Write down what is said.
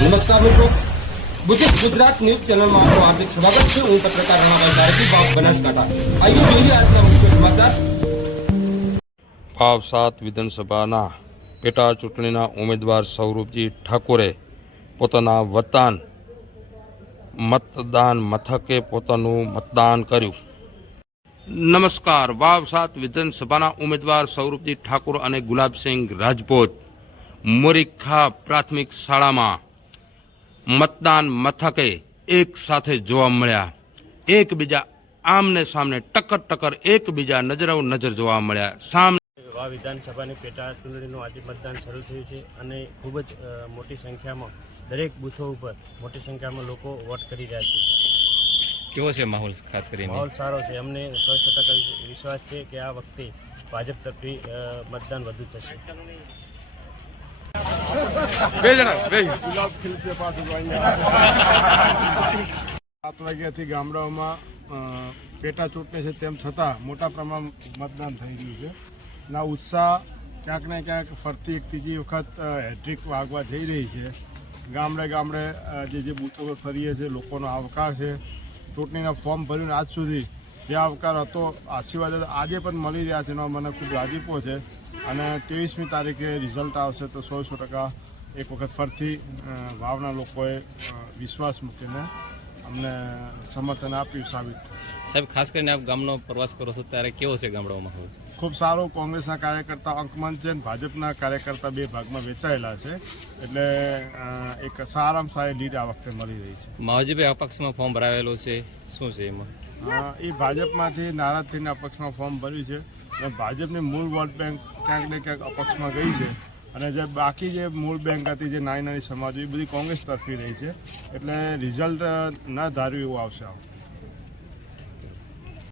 નમસ્કાર મિત્રો. Buddhist Gujarat news ચેનલમાં આપનું હાર્દિક સ્વાગત છે. હું પત્રકાર રણાભાઈ ધારકી બાપ બનાસકાંઠા. આઈએ જોઈએ આજના મુખ્ય સમાચાર. વાવ સાત વિધાનસભાના પેટા ચૂંટણીના ઉમેદવાર સૌરભજી ઠાકોરે પોતાના વતન મતદાન મથકે પોતાનું મતદાન કર્યું. નમસ્કાર. વાવ સાત વિધાનસભાના ઉમેદવાર સૌરભજી ઠાકોર અને ગુલાબસિંહ રાજપૂત મોરીખા પ્રાથમિક શાળામાં મતદાન મથકે એક સાથે જોવા મળ્યા. એકબીજા આમને સામને ટક્કર ટક્કર એકબીજા નજરો નજર જોવા મળ્યા. સામ આ વિધાનસભાની પેટા ચૂંટણીનું આજે મતદાન શરૂ થયું છે અને ખૂબ જ મોટી સંખ્યામાં દરેક બૂથો ઉપર મોટી સંખ્યામાં લોકો વોટ કરી રહ્યા છે. કેવો છે માહોલ ખાસ કરીને? માહોલ સારો છે. અમને સો ટકા વિશ્વાસ છે કે આ વખતે ભાજપ તરફી મતદાન વધુ થશે. સાત વાગ્યાથી ગામડાઓમાં પેટા ચૂંટણી છે તેમ છતાં મોટા પ્રમાણ મતદાન થઈ ગયું છે. ના ઉત્સાહ, ક્યાંક ને ક્યાંક ફરતી એક ત્રીજી વખત હેટ્રિક વાગવા જઈ રહી છે. ગામડે ગામડે જે જે બૂથો પર ફરીએ છીએ, લોકોનો આવકાર છે. ચૂંટણીના ફોર્મ ભર્યું આજ સુધી જે આવકાર હતો, આશીર્વાદ આજે પણ મળી રહ્યા છે એનો મને ખૂબ રાજીપો છે. અને ત્રેવીસમી તારીખે રિઝલ્ટ આવશે તો સો સો ટકા એક વખત ફરીથી વાવના લોકોએ વિશ્વાસ મૂકીને અમને સમર્થન આપ્યું સાબિત. સાહેબ ખાસ કરીને આપ ગામનો પ્રવાસ કરો છો ત્યારે કેવો છે ગામડાઓમાં માહોલ ખૂબ સારું કોંગ્રેસના કાર્યકર્તા અંકમંચ છે અને ભાજપના કાર્યકર્તા બે ભાગમાં વેચાયેલા છે. એટલે એક સારામાં સારી લીડ આ વખતે મળી રહી છે. માવજીભાઈ અપક્ષમાં ફોર્મ ભરાવેલો છે શું છે એમાં? એ ભાજપમાંથી નારાજ થઈને અપક્ષમાં ફોર્મ ભર્યું છે. અને ભાજપની મૂળ વોટ બેંક ક્યાંક ને ક્યાંક અપક્ષમાં ગઈ છે. અને જે બાકી જે મૂળ બેંક હતી, જે નાની નાની સમાજો, એ બધી કોંગ્રેસ તરફી રહી છે એટલે રિઝલ્ટ ન ધાર્યું એવું આવશે આ વખતે.